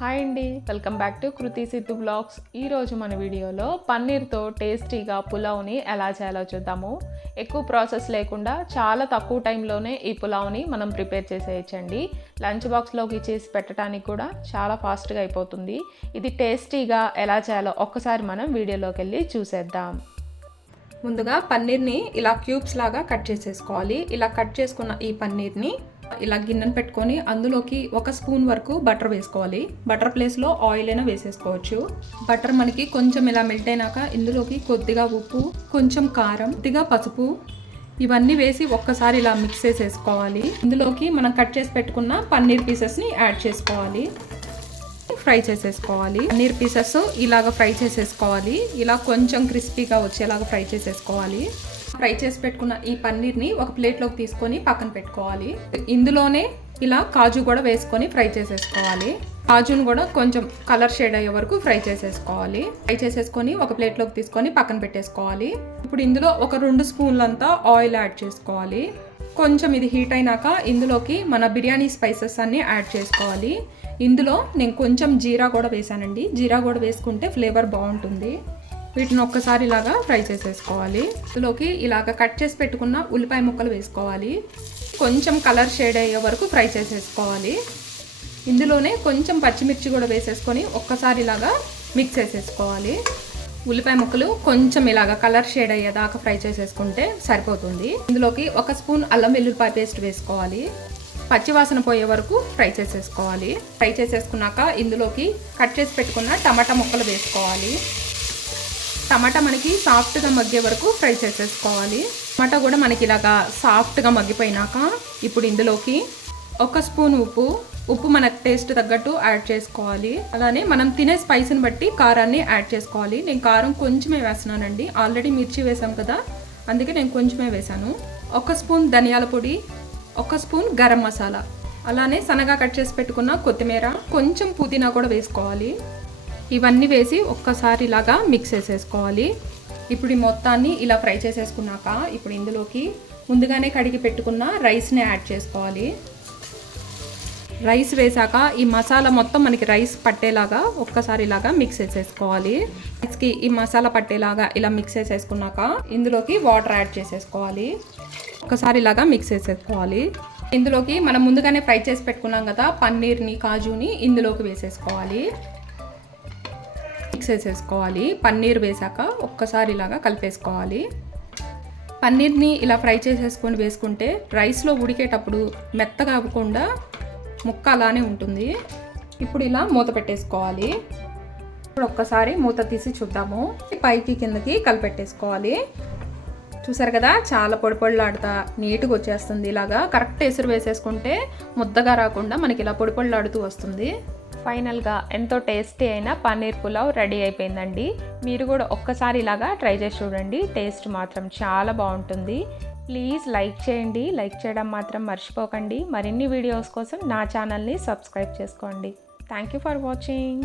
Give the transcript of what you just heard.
Hi అండి. Welcome back to Kriti Siddhu vlogs. ఈరోజు మన వీడియోలో పన్నీర్తో టేస్టీగా పులావ్ని ఎలా చేయాలో చూద్దాము. ఎక్కువ ప్రాసెస్ లేకుండా చాలా తక్కువ టైంలోనే ఈ పులావ్ని మనం ప్రిపేర్ చేసేయచ్చండి. లంచ్ బాక్స్లోకి చేసి పెట్టడానికి కూడా చాలా ఫాస్ట్గా అయిపోతుంది. ఇది టేస్టీగా ఎలా చేయాలో ఒక్కసారి మనం వీడియోలోకి వెళ్ళి చూసేద్దాం. ముందుగా పన్నీర్ని ఇలా క్యూబ్స్ లాగా కట్ చేసేసుకోవాలి. ఇలా కట్ చేసుకున్న ఈ పన్నీర్ని ఇలా గిన్నెను పెట్టుకొని అందులోకి ఒక స్పూన్ వరకు బటర్ వేసుకోవాలి. బటర్ ప్లేస్లో ఆయిల్ అయినా వేసేసుకోవచ్చు. బటర్ మనకి కొంచెం ఇలా మెల్ట్ అయినాక ఇందులోకి కొద్దిగా ఉప్పు కొంచెం కారం కొద్దిగా పసుపు ఇవన్నీ వేసి ఒక్కసారి ఇలా మిక్స్ చేసేసుకోవాలి. ఇందులోకి మనం కట్ చేసి పెట్టుకున్న పన్నీర్ పీసెస్ని యాడ్ చేసుకోవాలి. ఫ్రై చేసేసుకోవాలి. పన్నీర్ పీసెస్ ఇలాగ ఫ్రై చేసేసుకోవాలి. ఇలా కొంచెం క్రిస్పీగా వచ్చేలాగా ఫ్రై చేసేసుకోవాలి. ఫ్రై చేసి పెట్టుకున్న ఈ పన్నీర్ని ఒక ప్లేట్లోకి తీసుకొని పక్కన పెట్టుకోవాలి. ఇందులోనే ఇలా కాజు కూడా వేసుకొని ఫ్రై చేసేసుకోవాలి. కాజును కూడా కొంచెం కలర్ షేడ్ అయ్యే వరకు ఫ్రై చేసేసుకోవాలి. ఫ్రై చేసేసుకొని ఒక ప్లేట్లోకి తీసుకొని పక్కన పెట్టేసుకోవాలి. ఇప్పుడు ఇందులో ఒక రెండు స్పూన్లంతా ఆయిల్ యాడ్ చేసుకోవాలి. కొంచెం ఇది హీట్ అయినాక ఇందులోకి మన బిర్యానీ స్పైసెస్ అన్నీ యాడ్ చేసుకోవాలి. ఇందులో నేను కొంచెం జీరా కూడా వేసానండి జీరా కూడా వేసుకుంటే ఫ్లేవర్ బాగుంటుంది. వీటిని ఒక్కసారి ఇలాగా ఫ్రై చేసేసుకోవాలి. ఇందులోకి ఇలాగ కట్ చేసి పెట్టుకున్న ఉల్లిపాయ ముక్కలు వేసుకోవాలి. కొంచెం కలర్ షేడ్ అయ్యే వరకు ఫ్రై చేసేసుకోవాలి. ఇందులోనే కొంచెం పచ్చిమిర్చి కూడా వేసేసుకొని ఒక్కసారి ఇలాగా మిక్స్ చేసేసుకోవాలి. ఉల్లిపాయ ముక్కలు కొంచెం ఇలాగ కలర్ షేడ్ అయ్యేదాకా ఫ్రై చేసేసుకుంటే సరిపోతుంది. ఇందులోకి ఒక స్పూన్ అల్లం వెల్లుల్లిపాయ పేస్ట్ వేసుకోవాలి. పచ్చివాసన పోయే వరకు ఫ్రై చేసేసుకోవాలి. ఫ్రై చేసేసుకున్నాక ఇందులోకి కట్ చేసి పెట్టుకున్న టమాటా ముక్కలు వేసుకోవాలి. టమాటా మనకి సాఫ్ట్గా మగ్గే వరకు ఫ్రై చేసేసుకోవాలి. టమాటా కూడా మనకి ఇలాగా సాఫ్ట్గా మగ్గిపోయినాక ఇప్పుడు ఇందులోకి ఒక స్పూన్ ఉప్పు ఉప్పు మన టేస్ట్ తగ్గట్టు యాడ్ చేసుకోవాలి. అలానే మనం తినే స్పైస్ని బట్టి కారాన్ని యాడ్ చేసుకోవాలి. నేను కారం కొంచెమే వేస్తున్నానండి. ఆల్రెడీ మిర్చి వేసాం కదా అందుకే నేను కొంచెమే వేసాను. ఒక స్పూన్ ధనియాల పొడి ఒక స్పూన్ గరం మసాలా. అలానే సన్నగా కట్ చేసి పెట్టుకున్న కొత్తిమీర కొంచెం పుదీనా కూడా వేసుకోవాలి. ఇవన్నీ వేసి ఒక్కసారి ఇలాగా మిక్స్ చేసేసుకోవాలి. ఇప్పుడు ఈ మొత్తాన్ని ఇలా ఫ్రై చేసేసుకున్నాక ఇప్పుడు ఇందులోకి ముందుగానే కడిగి పెట్టుకున్న రైస్ని యాడ్ చేసుకోవాలి. రైస్ వేసాక ఈ మసాలా మొత్తం మనకి రైస్ పట్టేలాగా ఒక్కసారి ఇలాగా మిక్స్ చేసేసుకోవాలి. రైస్కి ఈ మసాలా పట్టేలాగా ఇలా మిక్స్ చేసేసుకున్నాక ఇందులోకి వాటర్ యాడ్ చేసేసుకోవాలి. ఒక్కసారి ఇలాగా మిక్స్ చేసేసుకోవాలి. ఇందులోకి మనం ముందుగానే ఫ్రై చేసి పెట్టుకున్నాం కదా పన్నీర్ని కాజుని ఇందులోకి వేసేసుకోవాలి. మిక్స్ చేసేసుకోవాలి. పన్నీర్ వేసాక ఒక్కసారి ఇలాగా కలిపేసుకోవాలి. పన్నీర్ని ఇలా ఫ్రై చేసేసుకొని వేసుకుంటే రైస్లో ఉడికేటప్పుడు మెత్తగా అవ్వకుండా ముక్క అలానే ఉంటుంది. ఇప్పుడు ఇలా మూత పెట్టేసుకోవాలి. ఇప్పుడు ఒక్కసారి మూత తీసి చూద్దాము. పైకి కిందకి కలిపెట్టేసుకోవాలి. చూసారు కదా చాలా పొడి పొడిలాడుతా నీట్గా వచ్చేస్తుంది. ఇలాగా కరెక్ట్ ఎసురు వేసేసుకుంటే ముద్దగా రాకుండా మనకి ఇలా పొడి పొడిలాడుతూ వస్తుంది. ఫైనల్గా ఎంతో టేస్టీ అయిన పన్నీర్ పులావ్ రెడీ అయిపోయిందండి. మీరు కూడా ఒక్కసారి ఇలాగా ట్రై చేసి చూడండి. టేస్ట్ మాత్రం చాలా బాగుంటుంది. ప్లీజ్ లైక్ చేయండి. లైక్ చేయడం మాత్రం మర్చిపోకండి. మరిన్ని వీడియోస్ కోసం నా ఛానల్ని సబ్స్క్రైబ్ చేసుకోండి. Thank you for watching.